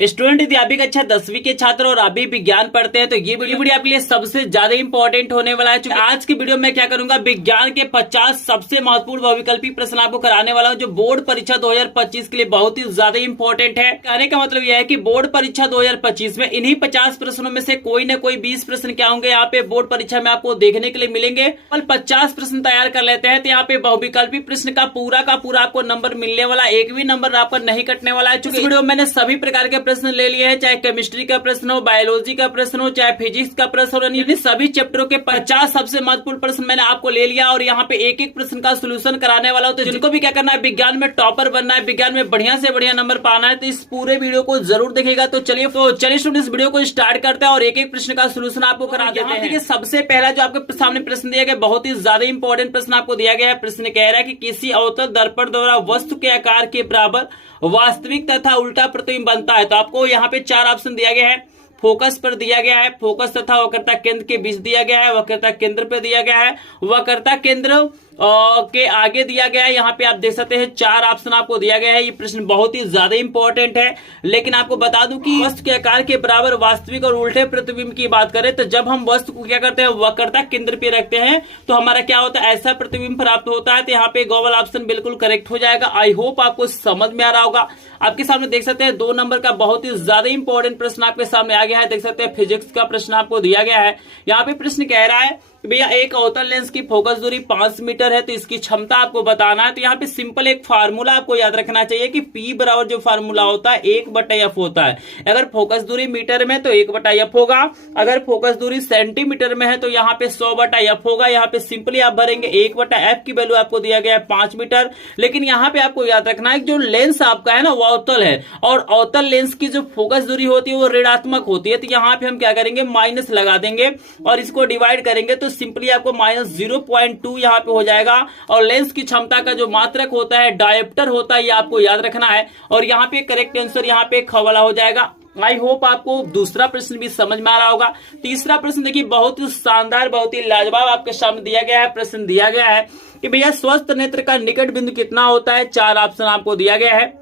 Student यदि आप भी कक्षा 10वीं के छात्र और अभी विज्ञान पढ़ते हैं तो ये वीडियो आपके लिए सबसे ज्यादा इंपॉर्टेंट होने वाला है। आज की वीडियो में क्या करूंगा, विज्ञान के 50 सबसे महत्वपूर्ण बहुविकल्पी प्रश्न आपको कराने वाला हूं, जो बोर्ड परीक्षा 2025 के लिए बहुत ही ज्यादा इंपॉर्टेंट है। कहने का मतलब यह है कि बोर्ड परीक्षा 2025 में इन्हीं 50 प्रश्नों में से कोई न कोई 20 प्रश्न क्या होंगे यहाँ पे बोर्ड परीक्षा में आपको देखने के लिए मिलेंगे। कल 50 प्रश्न तैयार कर लेते हैं तो यहाँ पे बहुविकल्पी प्रश्न का पूरा आपको नंबर मिलने वाला, एक भी नंबर आपका नहीं कटने वाला है। चूंकि वीडियो मैंने सभी प्रकार के प्रश्न ले लिए हैं, चाहे केमिस्ट्री का प्रश्न हो, बायोलॉजी का प्रश्न हो, चाहे फिजिक्स का प्रश्न हो, यानी सभी चैप्टरों के 50 सबसे महत्वपूर्ण प्रश्न मैंने आपको ले लिया और यहाँ पे एक एक प्रश्न का सोल्यूशन कराने वाला हूं। तो जिनको भी क्या करना है, विज्ञान में टॉपर बनना है, विज्ञान में बढ़िया से बढ़िया नंबर पाना है, तो इस पूरे वीडियो को जरूर देखिएगा। तो चलिए स्टूडेंट इस वीडियो को स्टार्ट करते हैं और एक एक प्रश्न का सोल्यूशन आपको करा देते हैं। देखिए सबसे पहला जो आपके सामने प्रश्न दिया गया, बहुत ही ज्यादा इंपॉर्टेंट प्रश्न आपको दिया गया है। प्रश्न कह रहा है कि किसी अवतल दर्पण द्वारा वस्तु के आकार के बराबर वास्तविक तथा उल्टा प्रतिबिंब बनता है। तो आपको यहाँ पे 4 ऑप्शन दिया गया है। फोकस पर दिया गया है, फोकस तथा वक्रता केंद्र के बीच दिया गया है, वक्रता केंद्र पर दिया गया है, वक्रता केंद्र के आगे दिया गया है। यहाँ पे आप देख सकते हैं 4 ऑप्शन आपको दिया गया है। ये प्रश्न बहुत ही ज्यादा इंपॉर्टेंट है, लेकिन आपको बता दूं कि वस्तु के आकार के बराबर वास्तविक और उल्टे प्रतिबिंब की बात करें तो जब हम वस्तु को क्या करते हैं, वक्रता केंद्र पे रखते हैं तो हमारा क्या होता है, ऐसा प्रतिबिंब प्राप्त होता है। तो यहाँ पे गो वाला ऑप्शन बिल्कुल करेक्ट हो जाएगा। आई होप आपको समझ में आ रहा होगा। आपके सामने देख सकते हैं 2 नंबर का बहुत ही ज्यादा इंपॉर्टेंट प्रश्न आपके सामने आ गया है। देख सकते हैं फिजिक्स का प्रश्न आपको दिया गया है। यहाँ पे प्रश्न कह रहा है भैया एक अवतल लेंस की फोकस दूरी 5 मीटर है, तो इसकी क्षमता आपको बताना है। तो यहाँ पे सिंपल एक फार्मूला आपको याद रखना चाहिए कि P बराबर जो फार्मूला होता है 1/f होता है। अगर फोकस दूरी मीटर में तो 1/f होगा, अगर फोकस दूरी सेंटीमीटर में है तो यहाँ पे 100/f होगा। यहाँ पे सिंपली आप भरेंगे 1/f की वैल्यू आपको दिया गया है 5 मीटर। लेकिन यहाँ पे आपको याद रखना है जो लेंस आपका है ना वो अवतल है, और अवतल लेंस की जो फोकस दूरी होती है वो ऋणात्मक होती है। तो यहाँ पे हम क्या करेंगे, माइनस लगा देंगे और इसको डिवाइड करेंगे तो सिंपली आपको -0.2 यहाँ पे हो जाएगा। और लेंस की क्षमता का जो मात्रक होता है डायोप्टर होता है, ये आपको याद रखना है। और यहाँ पे करेक्ट आंसर यहाँ पे ख वाला हो जाएगा। आई होप आपको दूसरा प्रश्न भी समझ में आ रहा होगा। तीसरा प्रश्न देखिए बहुत ही शानदार, बहुत ही लाजवाब आपके सामने दिया गया है। प्रश्न दिया गया है कि भैया स्वस्थ नेत्र का निकट बिंदु कितना होता है। 4 ऑप्शन आपको दिया गया है।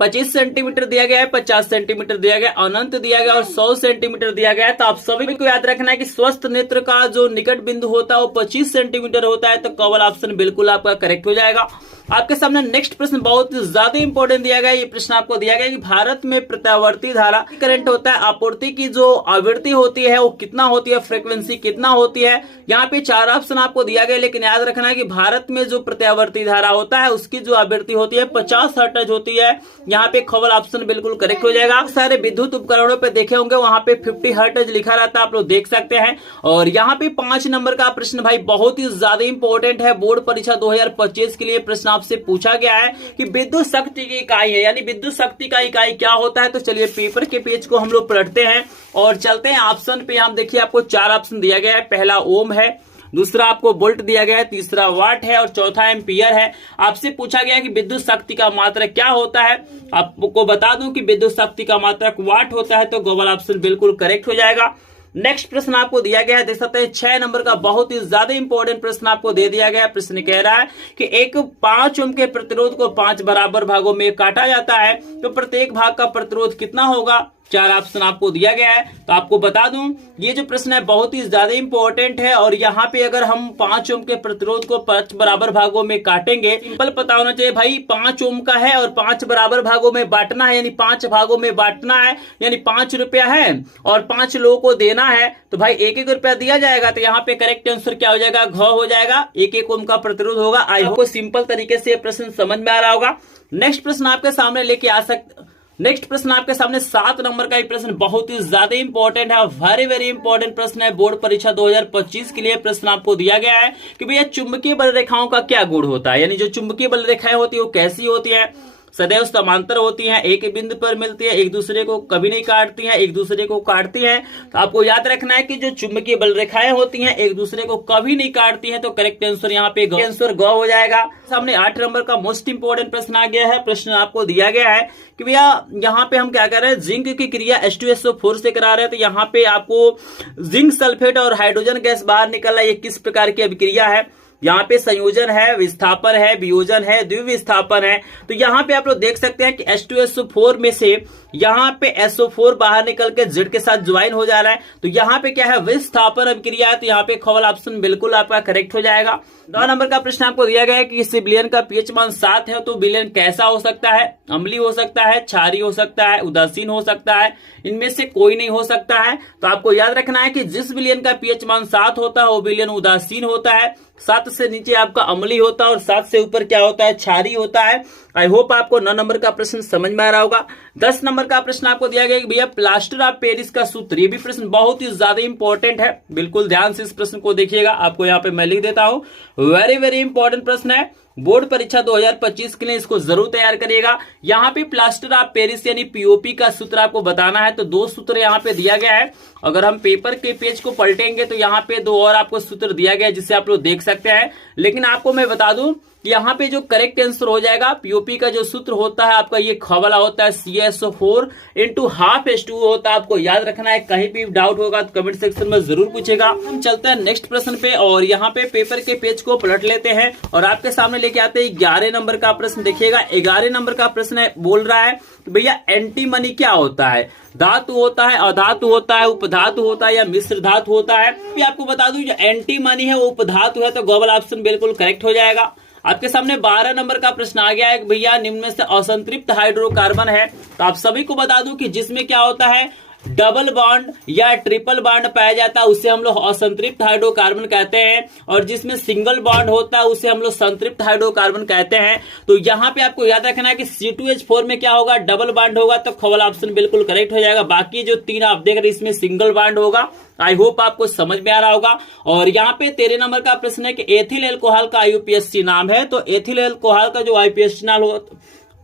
25 सेंटीमीटर दिया गया है, 50 सेंटीमीटर दिया गया, अनंत दिया गया और 100 सेंटीमीटर दिया गया है। तो आप सभी को याद रखना है कि स्वस्थ नेत्र का जो निकट बिंदु होता है वो 25 सेंटीमीटर होता है। तो कवल ऑप्शन बिल्कुल आपका करेक्ट हो जाएगा। आपके सामने नेक्स्ट प्रश्न बहुत ज्यादा इंपॉर्टेंट दिया गया है। ये प्रश्न आपको दिया गया है कि भारत में प्रत्यावर्ती धारा करंट होता है, आपूर्ति की जो आवृत्ति होती है वो कितना होती है, फ्रीक्वेंसी कितना होती है। यहाँ पे 4 ऑप्शन आपको दिया गया, लेकिन याद रखना है कि भारत में जो प्रत्यावर्ती धारा होता है उसकी जो आवृत्ति होती है 50 हर्ट्ज होती है। यहाँ पे खबर ऑप्शन बिल्कुल करेक्ट हो जाएगा। आप सारे विद्युत उपकरणों पे देखे होंगे वहां पे 50 हर्ट्ज लिखा रहता है, आप लोग देख सकते हैं। और यहाँ पे 5 नंबर का प्रश्न भाई बहुत ही ज्यादा इंपॉर्टेंट है। बोर्ड परीक्षा 2025 के लिए प्रश्न आपसे पूछा गया है कि विद्युत शक्ति की इकाई है, यानी विद्युत शक्ति का इकाई क्या होता है। तो चलिए पेपर के पेज को हम लोग पलटते हैं और चलते हैं ऑप्शन पे। हम देखिए आपको 4 ऑप्शन दिया गया है। पहला ओम है, दूसरा आपको वोल्ट दिया गया है, तीसरा वाट है और चौथा एम्पियर है। आपसे पूछा गया कि विद्युत शक्ति का मात्रक क्या होता है। आपको बता दूं कि विद्युत शक्ति का मात्रक वाट होता है। तो गूगल ऑप्शन बिल्कुल करेक्ट हो जाएगा। नेक्स्ट प्रश्न आपको दिया गया है, देख सकते हैं 6 नंबर का बहुत ही ज्यादा इंपॉर्टेंट प्रश्न आपको दे दिया गया है। प्रश्न कह रहा है कि एक 5 ओम के प्रतिरोध को 5 बराबर भागों में काटा जाता है, तो प्रत्येक भाग का प्रतिरोध कितना होगा। 4 ऑप्शन आपको दिया गया है। तो आपको बता दूं ये जो प्रश्न है बहुत ही ज्यादा इंपॉर्टेंट है। और यहाँ पे अगर हम 5 ओम के प्रतिरोध को 5 बराबर भागों में काटेंगे, सिंपल पता होना चाहिए भाई 5 ओम का है और 5 बराबर भागों में बांटना है, यानी 5 भागों में बांटना है, यानी 5 रुपया है और 5 लोगों को देना है। तो भाई 1-1 रुपया दिया जाएगा। तो यहाँ पे करेक्ट आंसर क्या हो जाएगा, घ हो जाएगा। 1-1 ओम का प्रतिरोध होगा। आई होप सिंपल तरीके से प्रश्न समझ में आ रहा होगा। नेक्स्ट प्रश्न आपके सामने लेके आ सकते। नेक्स्ट प्रश्न आपके सामने 7 नंबर का ये प्रश्न बहुत ही ज्यादा इंपॉर्टेंट है, वेरी वेरी इंपॉर्टेंट प्रश्न है। बोर्ड परीक्षा 2025 के लिए प्रश्न आपको दिया गया है कि भैया चुंबकीय बल रेखाओं का क्या गुण होता है, यानी जो चुंबकीय बल रेखाएं होती है वो कैसी होती है। सदैव समांतर होती हैं, एक बिंदु पर मिलती है, एक दूसरे को कभी नहीं काटती हैं, एक दूसरे को काटती हैं। तो आपको याद रखना है कि जो चुंबकीय बल रेखाएं होती हैं एक दूसरे को कभी नहीं काटती हैं। तो करेक्ट आंसर यहाँ पे आंसर ग हो जाएगा। सामने 8 नंबर का मोस्ट इंपोर्टेंट प्रश्न आ गया है। प्रश्न आपको दिया गया है कि भैया यहाँ पे हम क्या कर रहे हैं, जिंक की क्रिया H2SO4 से करा रहे हैं। तो यहाँ पे आपको जिंक सल्फेट और हाइड्रोजन गैस बाहर निकल रहा है, ये किस प्रकार की अभिक्रिया है। यहाँ पे संयोजन है, विस्थापन है, वियोजन है, द्विविस्थापन है। तो यहाँ पे आप लोग देख सकते हैं कि H2SO4 में से यहाँ पे SO4 बाहर निकल के Z के साथ ज्वाइन हो जा रहा है, तो यहाँ पे क्या है विस्थापन अभिक्रिया है, तो यहाँ पे खवल ऑप्शन बिल्कुल आपका करेक्ट हो जाएगा। 9 नंबर का प्रश्न आपको दिया गया है कि इस विलयन का पीएच मान 7 है, तो विलयन कैसा हो सकता है? अम्लीय हो सकता है, क्षारीय हो सकता है, उदासीन हो सकता है, इनमें से कोई नहीं हो सकता है। तो आपको याद रखना है कि जिस विलयन का पीएच मान 7 होता है वो विलयन उदासीन होता है, 7 से नीचे आपका अम्लीय होता है और 7 से ऊपर क्या होता है? क्षारीय होता है। आई होप आपको 9 नंबर का प्रश्न समझ में आ रहा होगा। 10 नंबर का प्रश्न आपको दिया गया कि भैया प्लास्टर ऑफ पेरिस का सूत्र, ये भी प्रश्न बहुत ही ज्यादा इंपॉर्टेंट है, बिल्कुल ध्यान से इस प्रश्न को देखिएगा। आपको यहाँ पे मैं लिख देता हूं, वेरी वेरी इंपॉर्टेंट प्रश्न है, बोर्ड परीक्षा 2025 के लिए इसको जरूर तैयार करिएगा। यहाँ पे प्लास्टर ऑफ पेरिस यानी पीओपी का सूत्र आपको बताना है, तो 2 सूत्र यहाँ पे दिया गया है। अगर हम पेपर के पेज को पलटेंगे तो यहाँ पे 2 और आपको सूत्र दिया गया है जिसे आप लोग देख सकते हैं। लेकिन आपको मैं बता दूं यहाँ पे जो करेक्ट आंसर हो जाएगा, पीओपी का जो सूत्र होता है आपका ये ख वाला होता है, CaSO4 × ½ H2O होता है। आपको याद रखना है, कहीं भी डाउट होगा तो कमेंट सेक्शन में जरूर पूछेगा। हम चलते हैं नेक्स्ट प्रश्न पे और यहाँ पे पेपर के पेज को पलट लेते हैं और आपके सामने लेके आते हैं 11 नंबर का प्रश्न। देखिएगा 11 नंबर का प्रश्न है, बोल रहा है भैया एंटीमनी क्या होता है? धातु होता है, अधातु होता है, उपधातु होता है या मिश्र धातु होता है? आपको बता दूं जो एंटीमनी है वो उपधातु है, तो गॉगल ऑप्शन बिल्कुल करेक्ट हो जाएगा। आपके सामने 12 नंबर का प्रश्न आ गया है, भैया निम्न में से असंतृप्त हाइड्रोकार्बन है, तो आप सभी को बता दूं कि जिसमें क्या होता है डबल बॉन्ड या ट्रिपल बॉन्ड पाया जाता है उसे हम लोग असंतृप्त हाइड्रोकार्बन कहते हैं, और जिसमें सिंगल बॉन्ड होता है उसे हम लोग संतृप्त हाइड्रोकार्बन कहते हैं। तो यहाँ पे आपको याद रखना है कि C2H4 में क्या होगा? डबल बॉन्ड होगा, तो ख वाला ऑप्शन बिल्कुल करेक्ट हो जाएगा। बाकी जो 3 आप देख रहे हैं इसमें सिंगल बॉन्ड होगा। आई होप आपको समझ में आ रहा होगा। और यहाँ पे 13 नंबर का प्रश्न है कि एथिल एल्कोहल का IUPAC नाम है, तो एथिल एल्कोहल का जो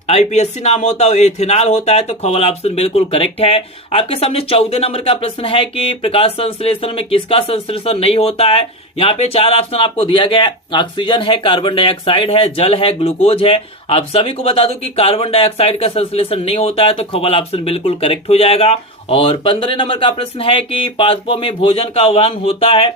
IPSC नाम होता है वो एथेनॉल होता है, तो ख वाला ऑप्शन बिल्कुल करेक्ट है। आपके सामने 14 नंबर का प्रश्न है कि प्रकाश संश्लेषण में किसका संश्लेषण नहीं होता है? यहाँ पे 4 ऑप्शन आपको दिया गया है, ऑक्सीजन है, कार्बन डाइऑक्साइड है, जल है, ग्लूकोज है। आप सभी को बता दो कि कार्बन डाइऑक्साइड का संश्लेषण नहीं होता है, तो ख वाला ऑप्शन बिल्कुल करेक्ट हो जाएगा। और 15 नंबर का प्रश्न है कि पादपों में भोजन का वहन होता है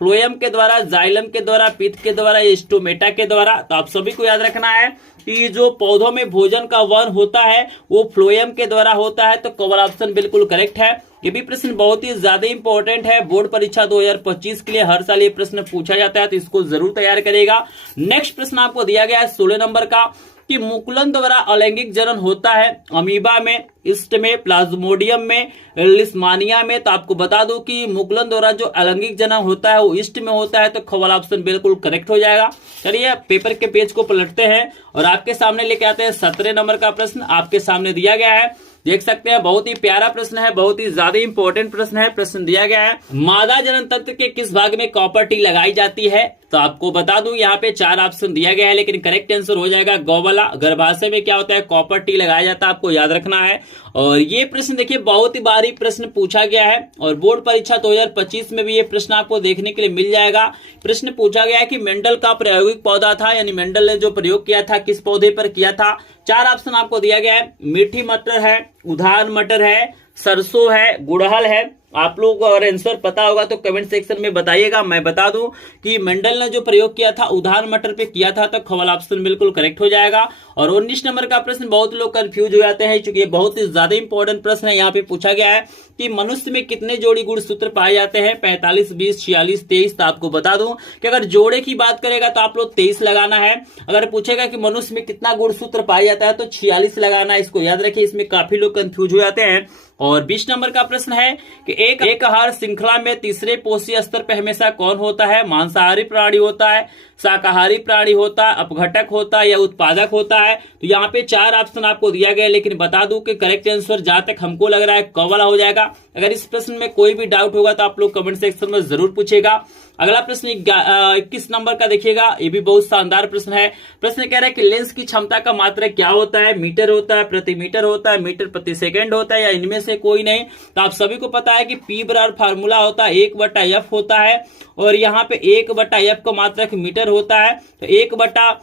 फ्लोएम के द्वारा, जाइलम के द्वारा, पित्त के द्वारा, स्टोमेटा के द्वारा। तो आप सभी को याद रखना है कि जो पौधों में भोजन का वहन होता है वो फ्लोएम के द्वारा होता है, तो क वाला ऑप्शन बिल्कुल करेक्ट है। ये भी प्रश्न बहुत ही ज्यादा इंपॉर्टेंट है, बोर्ड परीक्षा 2025 के लिए हर साल ये प्रश्न पूछा जाता है, तो इसको जरूर तैयार करेगा। नेक्स्ट प्रश्न आपको दिया गया है 16 नंबर का कि मुकुलन द्वारा अलैंगिक जनन होता है अमीबा में, ईस्ट में, प्लाज्मोडियम में, लिस्मानिया में। तो आपको बता दूं कि मुकुलन द्वारा जो अलैंगिक जनन होता है वो ईस्ट में होता है, तो ख वाला ऑप्शन बिल्कुल करेक्ट हो जाएगा। चलिए पेपर के पेज को पलटते हैं और आपके सामने लेके आते हैं 17 नंबर का प्रश्न। आपके सामने दिया गया है, देख सकते हैं, बहुत ही प्यारा प्रश्न है, बहुत ही ज्यादा इंपॉर्टेंट प्रश्न है। प्रश्न दिया गया है मादा जनन तंत्र के किस भाग में कॉपर टी लगाई जाती है? तो आपको बता दूं यहाँ पे 4 ऑप्शन दिया गया है, लेकिन करेक्ट आंसर हो जाएगा ग वाला। गर्भाशय में क्या होता है? कॉपर टी लगाया जाता है, आपको याद रखना है। और ये प्रश्न देखिए बहुत ही बारी प्रश्न पूछा गया है और बोर्ड परीक्षा 2025 में भी ये प्रश्न आपको देखने के लिए मिल जाएगा। प्रश्न पूछा गया है कि मेंडल का प्रायोगिक पौधा था, यानी मेंडल ने जो प्रयोग किया था किस पौधे पर किया था? 4 ऑप्शन आपको दिया गया है, मीठी मटर है, उधार मटर है, सरसों है, गुड़हल है। आप लोग को अगर आंसर पता होगा तो कमेंट सेक्शन में बताइएगा। मैं बता दूं कि मेंडल ने जो प्रयोग किया था उधार मटर पे किया था, तो ख वाला ऑप्शन बिल्कुल करेक्ट हो जाएगा। और 19 नंबर का प्रश्न बहुत लोग कंफ्यूज हो जाते हैं क्योंकि ये बहुत ही ज्यादा इंपॉर्टेंट प्रश्न है। यहाँ पे पूछा गया है कि मनुष्य में कितने जोड़ी गुणसूत्र पाए जाते हैं? 45, 20, 46, 23। तो आपको बता दूं कि अगर जोड़े की बात करेगा तो आप लोग 23 लगाना है। अगर पूछेगा कि मनुष्य में कितना गुणसूत्र पाया जाता है तो 46 लगाना है। इसको याद रखिए, इसमें काफी लोग कंफ्यूज हो जाते हैं। और 20 नंबर का प्रश्न है कि एक आहार श्रृंखला में तीसरे पोषी स्तर पर हमेशा कौन होता है? मांसाहारी प्राणी होता है, शाकाहारी प्राणी होता है, अपघटक होता है या उत्पादक होता है? तो यहाँ पे 4 ऑप्शन आपको दिया गया है, लेकिन बता दूं कि करेक्ट आंसर जहां तक हमको लग रहा है क वाला हो जाएगा। अगर इस प्रश्न में कोई भी डाउट होगा तो आप लोग कमेंट सेक्शन में जरूर पूछेगा। अगला प्रश्न 21 नंबर का देखिएगा, ये भी बहुत शानदार प्रश्न है। प्रश्न कह रहा है कि लेंस की क्षमता का मात्रक क्या होता है? मीटर होता है, प्रति मीटर होता है, मीटर प्रति सेकंड होता है या इनमें से कोई नहीं? तो आप सभी को पता है कि P बराबर फार्मूला होता है 1/F होता है और यहाँ पे 1/F का मात्रक मीटर होता है। तो 1/,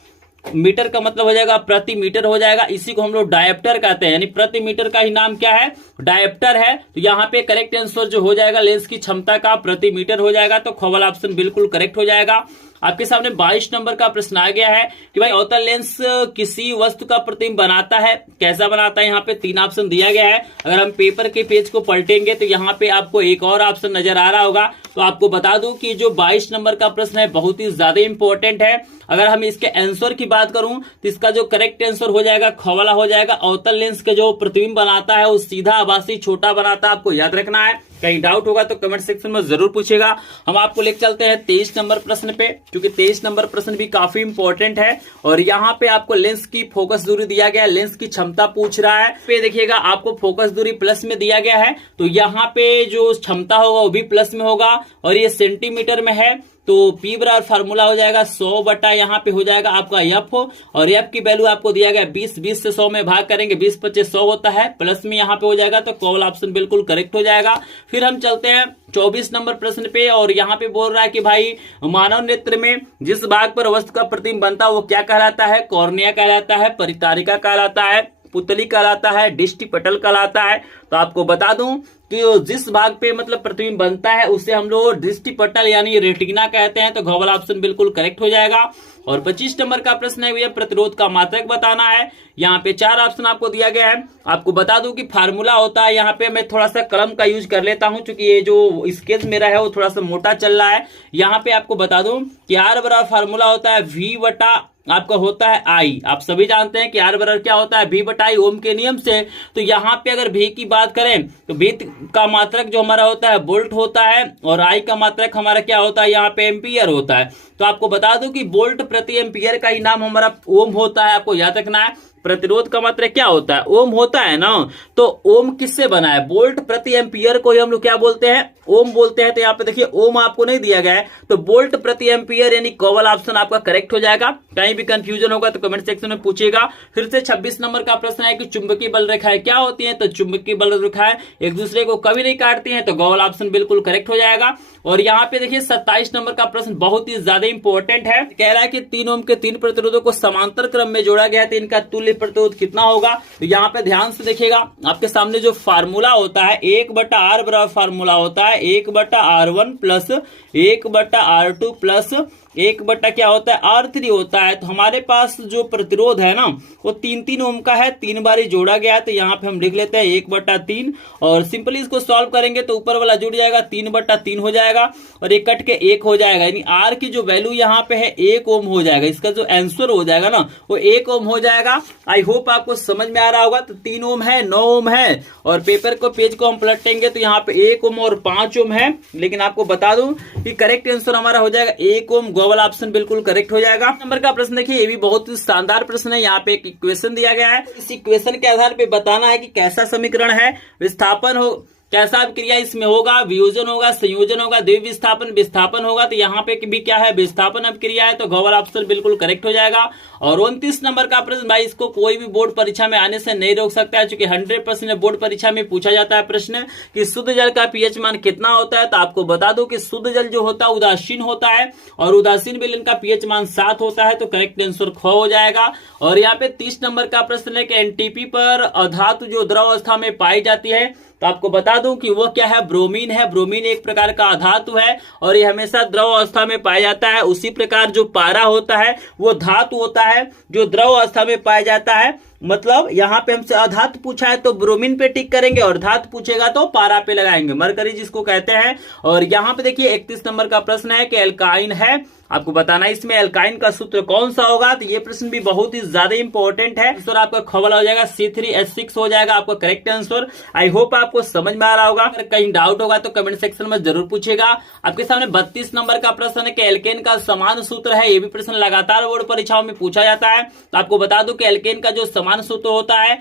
मीटर का मतलब हो जाएगा प्रति मीटर हो जाएगा, इसी को हम लोग डायप्टर कहते हैं, यानी प्रति मीटर का ही नाम क्या है, डायप्टर है। तो यहाँ पे करेक्ट आंसर जो हो जाएगा लेंस की क्षमता का प्रति मीटर हो जाएगा, तो ख वाला ऑप्शन बिल्कुल करेक्ट हो जाएगा। आपके सामने 22 नंबर का प्रश्न आ गया है कि भाई अवतल लेंस किसी वस्तु का प्रतिबिंब बनाता है, कैसा बनाता है। यहाँ पे 3 ऑप्शन दिया गया है। अगर हम पेपर के पेज को पलटेंगे तो यहाँ पे आपको एक और ऑप्शन नजर आ रहा होगा। तो आपको बता दूं कि जो 22 नंबर का प्रश्न है बहुत ही ज्यादा इंपॉर्टेंट है। अगर हम इसके आंसर की बात करूं तो इसका जो करेक्ट आंसर हो जाएगा ख वाला हो जाएगा। अवतल लेंस के जो प्रतिबिंब बनाता है वो सीधा, आभासी, छोटा बनाता है, आपको याद रखना है। कहीं डाउट होगा तो कमेंट सेक्शन में जरूर पूछेगा। हम आपको लेकर चलते हैं 23 नंबर प्रश्न पे, क्योंकि 23 नंबर प्रश्न भी काफी इंपॉर्टेंट है। और यहाँ पे आपको लेंस की फोकस दूरी दिया गया है, लेंस की क्षमता पूछ रहा है। पे देखिएगा आपको फोकस दूरी प्लस में दिया गया है, तो यहाँ पे जो क्षमता होगा वो भी प्लस में होगा और ये सेंटीमीटर में है। तो P बराबर फार्मूला हो जाएगा 100 बटा यहाँ पे हो जाएगा आपका F, और F की वैल्यू आपको दिया गया 20 से 100 में भाग करेंगे, 20 25 100 होता है, प्लस में यहाँ पे हो जाएगा, तो कॉल ऑप्शन बिल्कुल करेक्ट हो जाएगा। फिर हम चलते हैं 24 नंबर प्रश्न पे, और यहाँ पे बोल रहा है कि भाई मानव नेत्र में जिस भाग पर वस्तु का प्रतिबिंब बनता है वो क्या कहलाता है, कॉर्निया कहलाता है, परितारिका कहलाता है, पुतली कहलाता है, दृष्टि पटल कहलाता है। तो आपको बता दूं कि जिस भाग पे मतलब प्रतिबिंब बनता है उसे हम लोग दृष्टि पटल यानी रेटिना कहते हैं, तो घ वाला ऑप्शन बिल्कुल करेक्ट हो जाएगा। और 25 नंबर का प्रश्न है भैया प्रतिरोध का मात्रक बताना है। यहाँ पे 4 ऑप्शन आपको दिया गया है। आपको बता दूं कि फार्मूला होता है, यहाँ पे मैं थोड़ा सा कलम का यूज कर लेता हूं क्योंकि ये जो स्केच मेरा है वो थोड़ा सा मोटा चल रहा है। यहाँ पे आपको बता दूं कि R बराबर फार्मूला होता है V बटा आपका होता है I। आप सभी जानते हैं कि R बराबर क्या होता है, V बटा I ओम के नियम से। तो यहाँ पे अगर V की बात करें तो V का मात्रक जो हमारा होता है वोल्ट होता है, और I का मात्रक हमारा क्या होता है, यहाँ पे एम्पियर होता है। तो आपको बता दूं कि वोल्ट प्रति एम्पियर का ही नाम हमारा ओम होता है, आपको याद रखना है। प्रतिरोध का मात्रक क्या होता है, ओम होता है ना। तो ओम किससे बना है, वोल्ट प्रति एम्पियर को ही हम लोग क्या बोलते हैं, ओम बोलते हैं। तो यहाँ पे देखिए ओम आपको नहीं दिया गया है, तो वोल्ट प्रति एम्पियर यानी क वाला ऑप्शन आपका करेक्ट हो जाएगा। कहीं भी कंफ्यूजन होगा तो कमेंट सेक्शन में पूछेगा। फिर से 26 नंबर का प्रश्न है कि चुंबकीय बल रेखाएं क्या होती हैं, तो चुंबकीय बल रेखाएं एक दूसरे को कभी नहीं काटती हैं, तो ग वाला ऑप्शन बिल्कुल करेक्ट हो जाएगा। और यहाँ पे देखिए 27 नंबर का प्रश्न बहुत ही ज्यादा इंपॉर्टेंट है। कह रहा है कि 3 ओम के 3 प्रतिरोधों को समांतर क्रम में जोड़ा गया है, तो इनका तुल्य प्रतिरोध कितना होगा। तो यहाँ पे ध्यान से देखिएगा, आपके सामने जो फार्मूला होता है 1 बटा R बराबर फार्मूला होता है 1 बटा R1 प्लस 1 बटा R2 प्लस 1 बटा क्या होता है R3 होता है। तो हमारे पास जो प्रतिरोध है ना वो 3 ओम का है, 3 बार ही जोड़ा गया है। तो यहाँ पे हम लिख लेते हैं 1 बटा 3, और सिंपली इसको सॉल्व करेंगे तो ऊपर वाला जुड़ जाएगा 3 बटा 3 हो जाएगा, और एक कट के 1 हो जाएगा, यानी R की जो वैल्यू यहाँ पे है 1 ओम हो जाएगा। इसका जो आंसर हो जाएगा ना वो 1 ओम हो जाएगा। आई होप आपको समझ में आ रहा होगा। तो 3 ओम है, 9 ओम है, और पेपर को पेज को हम पलटेंगे तो यहाँ पे 1 ओम और 5 ओम है। लेकिन आपको बता दूं कि करेक्ट आंसर हमारा हो जाएगा 1 ओम, ग वाला ऑप्शन बिल्कुल करेक्ट हो जाएगा। नंबर का प्रश्न देखिए, ये भी बहुत ही शानदार प्रश्न है। यहाँ पे एक इक्वेशन दिया गया है, इस इक्वेशन के आधार पे बताना है कि कैसा समीकरण है, विस्थापन हो, कैसा अभिक्रिया इसमें होगा, वियोजन होगा, संयोजन होगा, द्वितीय विस्थापन, विस्थापन होगा। तो यहाँ पे भी क्या है, विस्थापन अभिक्रिया है, तो घ वाला ऑप्शन बिल्कुल करेक्ट हो जाएगा। और 29 नंबर का प्रश्न भाई, इसको कोई भी बोर्ड परीक्षा में आने से नहीं रोक सकता है, क्योंकि 100% बोर्ड परीक्षा में पूछा जाता है प्रश्न कि शुद्ध जल का पीएच मान कितना होता है। तो आपको बता दो कि शुद्ध जल जो होता है उदासीन होता है, और उदासीन विलयन का पीएच मान 7 होता है, तो करेक्ट आंसर ख हो जाएगा। और यहाँ पे 30 नंबर का प्रश्न है कि एनटीपी पर अधातु जो द्रव अवस्था में पाई जाती है, तो आपको बता दूं कि वो क्या है, ब्रोमीन है। ब्रोमीन एक प्रकार का अधातु है और ये हमेशा द्रव अवस्था में पाया जाता है। उसी प्रकार जो पारा होता है वो धातु होता है जो द्रव अवस्था में पाया जाता है। मतलब यहाँ पे हमसे अधातु पूछा है तो ब्रोमीन पे टिक करेंगे, और धातु पूछेगा तो पारा पे लगाएंगे, मरकरी जिसको कहते हैं। और यहाँ पे देखिए 31 नंबर का प्रश्न है कि एल्काइन है, आपको बताना है इसमें एल्काइन का सूत्र कौन सा होगा। तो ये प्रश्न भी बहुत ही ज्यादा इंपॉर्टेंट है। आंसर आपका ख वाला हो जाएगा C3H6 हो जाएगा आपका करेक्ट आंसर। आई होप आपको समझ में आ रहा होगा। अगर कहीं डाउट होगा तो कमेंट सेक्शन में जरूर पूछेगा। आपके सामने 32 नंबर का प्रश्न है कि एल्केन का समान सूत्र है। ये भी प्रश्न लगातार बोर्ड परीक्षाओं में पूछा जाता है। तो आपको बता दूं कि एल्केन का जो समान सूत्र होता है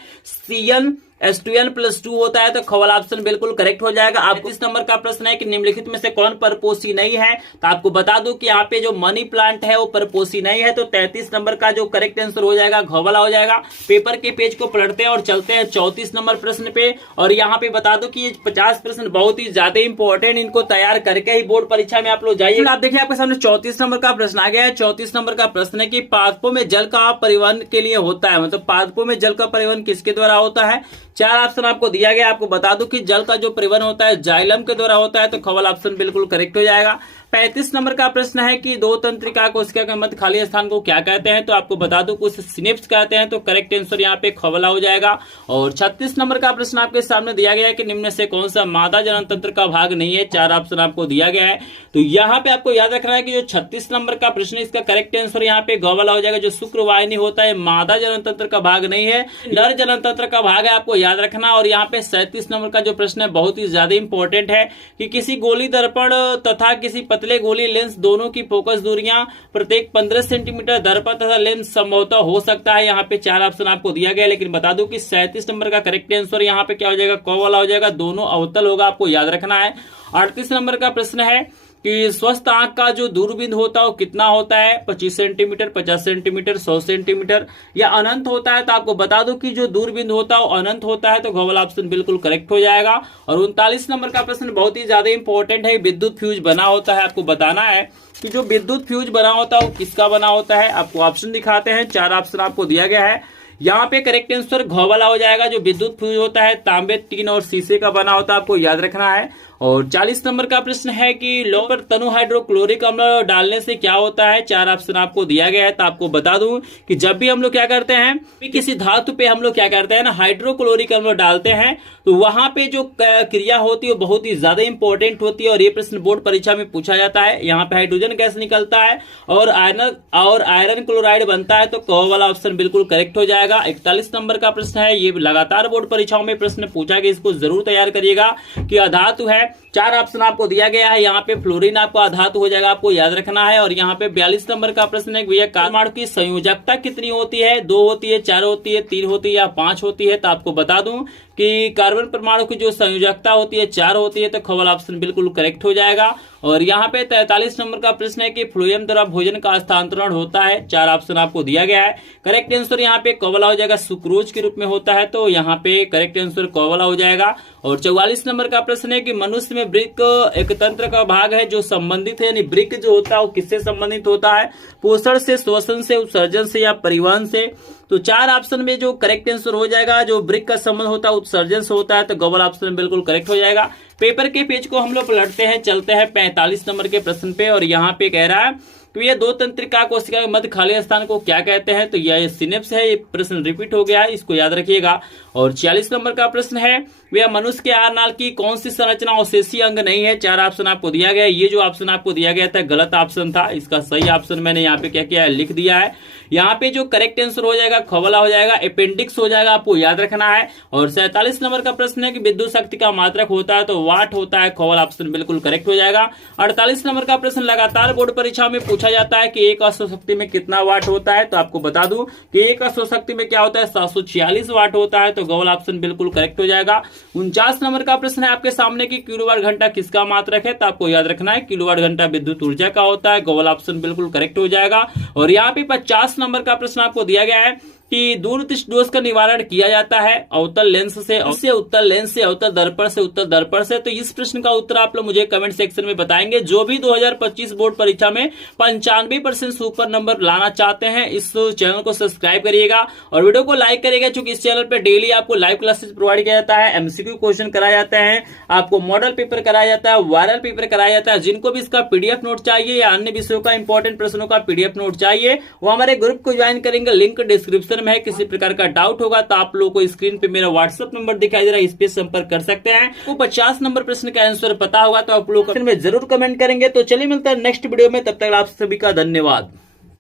S2n+2 होता है तो ख वाला ऑप्शन बिल्कुल करेक्ट हो जाएगा। आप 33 नंबर का प्रश्न है कि निम्नलिखित में से कौन परपोषी नहीं है, तो आपको बता दूं कि यहाँ पे जो मनी प्लांट है वो परपोषी नहीं है, तो 33 नंबर का जो करेक्ट आंसर हो जाएगा घ वाला हो जाएगा। पेपर के पेज को पलटते हैं और चलते हैं 34 नंबर प्रश्न पे। और यहाँ पे बता दो कि ये 50 प्रश्न बहुत ही ज्यादा इंपॉर्टेंट, इनको तैयार करके ही बोर्ड परीक्षा में आप लोग जाइए। आप देखिए आपके सामने 34 नंबर का प्रश्न आ गया है। 34 नंबर का प्रश्न है कि पादपों में जल का परिवहन के लिए होता है, मतलब पादपों में जल का परिवहन किसके द्वारा होता है। 4 ऑप्शन आपको दिया गया। आपको बता दूं कि जल का जो परिवहन होता है जाइलम के द्वारा होता है, तो ख वाला ऑप्शन बिल्कुल करेक्ट हो जाएगा। 35 नंबर का प्रश्न है कि दो तंत्रिका कोशिका के मध्य खाली स्थान को क्या कहते हैं, तो आपको बता दूं कुछ सिनेप्स कहते हैं, तो करेक्ट आंसर यहाँ पे ख वाला हो जाएगा। और 36 नंबर का प्रश्न आपके सामने दिया गया है कि निम्न में से कौन सा मादा जनन तंत्र का भाग नहीं है। 4 ऑप्शन आपको दिया गया है। तो यहाँ पे आपको याद रखना है कि जो 36 नंबर का प्रश्न इसका करेक्ट आंसर यहाँ पे ग वाला हो जाएगा। जो शुक्रवाहिनी होता है मादा जनन तंत्र का भाग नहीं है, नर जनन तंत्र का भाग है, आपको याद रखना। और यहाँ पे 37 नंबर का जो प्रश्न है बहुत ही ज्यादा इंपॉर्टेंट है कि किसी गोली दर्पण तथा किसी पतले गोली लेंस दोनों की फोकस दूरियां प्रत्येक 15 सेंटीमीटर दर्पण तथा लेंस संभवतः हो सकता है। यहाँ पे 4 ऑप्शन आपको दिया गया, लेकिन बता दूं कि 37 नंबर का करेक्ट आंसर यहाँ पे क्या हो जाएगा, क वाला हो जाएगा। दोनों अवतल होगा, आपको याद रखना है। 38 नंबर का प्रश्न है कि स्वस्थ आंख का जो दूरबीन होता है वो कितना होता है, 25 सेंटीमीटर, 50 सेंटीमीटर, 100 सेंटीमीटर या अनंत होता है। तो आपको बता दो कि जो दूरबीन होता है वो अनंत होता है, तो घ वाला ऑप्शन बिल्कुल करेक्ट हो जाएगा। और 39 नंबर का प्रश्न बहुत ही ज्यादा इंपॉर्टेंट है, विद्युत फ्यूज बना होता है। आपको बताना है कि जो विद्युत फ्यूज बना होता है वो किसका बना होता है। आपको ऑप्शन दिखाते हैं, 4 ऑप्शन आपको दिया गया है। यहाँ पे करेक्ट आंसर घ वाला हो जाएगा। जो विद्युत फ्यूज होता है तांबे, टीन और शीशे का बना होता है, आपको याद रखना है। और 40 नंबर का प्रश्न है कि लौह पर तनु हाइड्रोक्लोरिक अम्ल डालने से क्या होता है। 4 ऑप्शन आपको दिया गया है। तो आपको बता दूं कि जब भी हम लोग क्या करते हैं, किसी धातु पे हम लोग क्या करते हैं ना, हाइड्रोक्लोरिक अम्ल डालते हैं, तो वहां पे जो क्रिया होती है वो बहुत ही ज्यादा इंपॉर्टेंट होती है। और ये प्रश्न बोर्ड परीक्षा में पूछा जाता है। यहाँ पे हाइड्रोजन गैस निकलता है और आयरन क्लोराइड बनता है, तो क वाला ऑप्शन बिल्कुल करेक्ट हो जाएगा। 41 नंबर का प्रश्न है, ये लगातार बोर्ड परीक्षाओं में प्रश्न पूछा गया, इसको जरूर तैयार करिएगा कि अधातु है। 4 ऑप्शन आपको दिया गया है। यहाँ पे फ्लोरीन आपको अधातु हो जाएगा, आपको याद रखना है। और यहाँ पे 42 नंबर का प्रश्न है, भैया परमाणु की संयोजकता कितनी होती है, 2 होती है, 4 होती है, 3 होती है या 5 होती है। तो आपको बता दूं कि कार्बन परमाणु की जो संयोजकता होती है 4 होती है, तो ख वाला ऑप्शन बिल्कुल करेक्ट हो जाएगा। और यहाँ पे 43 नंबर का प्रश्न है कि फ्लोएम द्वारा भोजन का हस्तांतरण होता है। 4 ऑप्शन आपको दिया गया है। करेक्ट आंसर यहाँ पे क वाला हो जाएगा, सुक्रोज के रूप में होता है, तो यहाँ पे करेक्ट आंसर क वाला हो जाएगा। और 44 नंबर का प्रश्न है कि मनुष्य में वृक्क एक तंत्र का भाग है जो संबंधित है, यानी वृक्क जो होता है वो किससे संबंधित होता है, पोषण से, श्वसन से, उत्सर्जन से या परिवहन से। तो 4 ऑप्शन में जो करेक्ट आंसर हो जाएगा, जो वृक्क का संबंध होता है उत्सर्जन से होता है, तो ग वाला ऑप्शन बिल्कुल करेक्ट हो जाएगा। पेपर के पेज को हम लोग पलटते हैं, चलते हैं 45 नंबर के प्रश्न पे। और यहाँ पे कह रहा है तो ये दो तंत्रिका कोशिका के मध्य खाली स्थान को क्या कहते हैं, तो यह सिनेप्स है। ये प्रश्न रिपीट हो गया है, इसको याद रखिएगा। और 46 नंबर का प्रश्न है, वह मनुष्य के आहार नाल की कौन सी संरचना अवशेषीय अंग नहीं है। 4 ऑप्शन आपको दिया गया है। ये जो ऑप्शन आपको दिया गया था गलत ऑप्शन था, इसका सही ऑप्शन मैंने यहाँ पे क्या किया है, लिख दिया है। यहाँ पे जो करेक्ट आंसर हो जाएगा ख वाला हो जाएगा, अपेंडिक्स हो जाएगा, आपको याद रखना है। और 47 नंबर का प्रश्न है कि विद्युत शक्ति का मात्रक होता है, तो वाट होता है, ख वाला ऑप्शन बिल्कुल करेक्ट हो जाएगा। 48 नंबर का प्रश्न लगातार बोर्ड परीक्षा में पूछा जाता है कि एक अश्वशक्ति में कितना वाट होता है, तो आपको बता दूं कि एक अश्वशक्ति में क्या होता है, 746 वाट होता है, तो ग वाला ऑप्शन बिल्कुल करेक्ट हो जाएगा। 49 नंबर का प्रश्न है आपके सामने कि किलोवाट घंटा किसका मात्रक है, तो आपको याद रखना है किलोवाट घंटा विद्युत ऊर्जा का होता है, ग वाला ऑप्शन बिल्कुल करेक्ट हो जाएगा। और यहाँ पे 50 नंबर का प्रश्न आपको दिया गया है कि दूरदृष्टि दोष का निवारण किया जाता है अवतल लेंस से, उत्तल लेंस से, अवतल दर्पण से, उत्तल दर्पण से। तो इस प्रश्न का उत्तर आप लोग मुझे कमेंट सेक्शन में बताएंगे। जो भी 2025 बोर्ड परीक्षा में 95% सुपर नंबर लाना चाहते हैं, इस चैनल को सब्सक्राइब करिएगा और वीडियो को लाइक करिएगा, क्योंकि इस चैनल पर डेली आपको लाइव क्लासेस प्रोवाइड किया जाता है, एमसीक्यू क्वेश्चन कराया जाता है, आपको मॉडल पेपर कराया जाता है, वायरल पेपर कराया जाता है। जिनको भी इसका पीडीएफ नोट चाहिए या अन्य विषयों का इंपॉर्टेंट प्रश्नों का पीडीएफ नोट चाहिए, वो हमारे ग्रुप को ज्वाइन करेंगे, लिंक डिस्क्रिप्शन में है। किसी प्रकार का डाउट होगा तो आप लोगों को स्क्रीन पे मेरा व्हाट्सएप नंबर दिखाई दे रहा है, इस पे संपर्क कर सकते हैं। तो 50 नंबर प्रश्न का आंसर पता होगा तो आप लोग कमेंट में जरूर कमेंट करेंगे। तो चलिए मिलता है नेक्स्ट वीडियो में, तब तक आप सभी का धन्यवाद।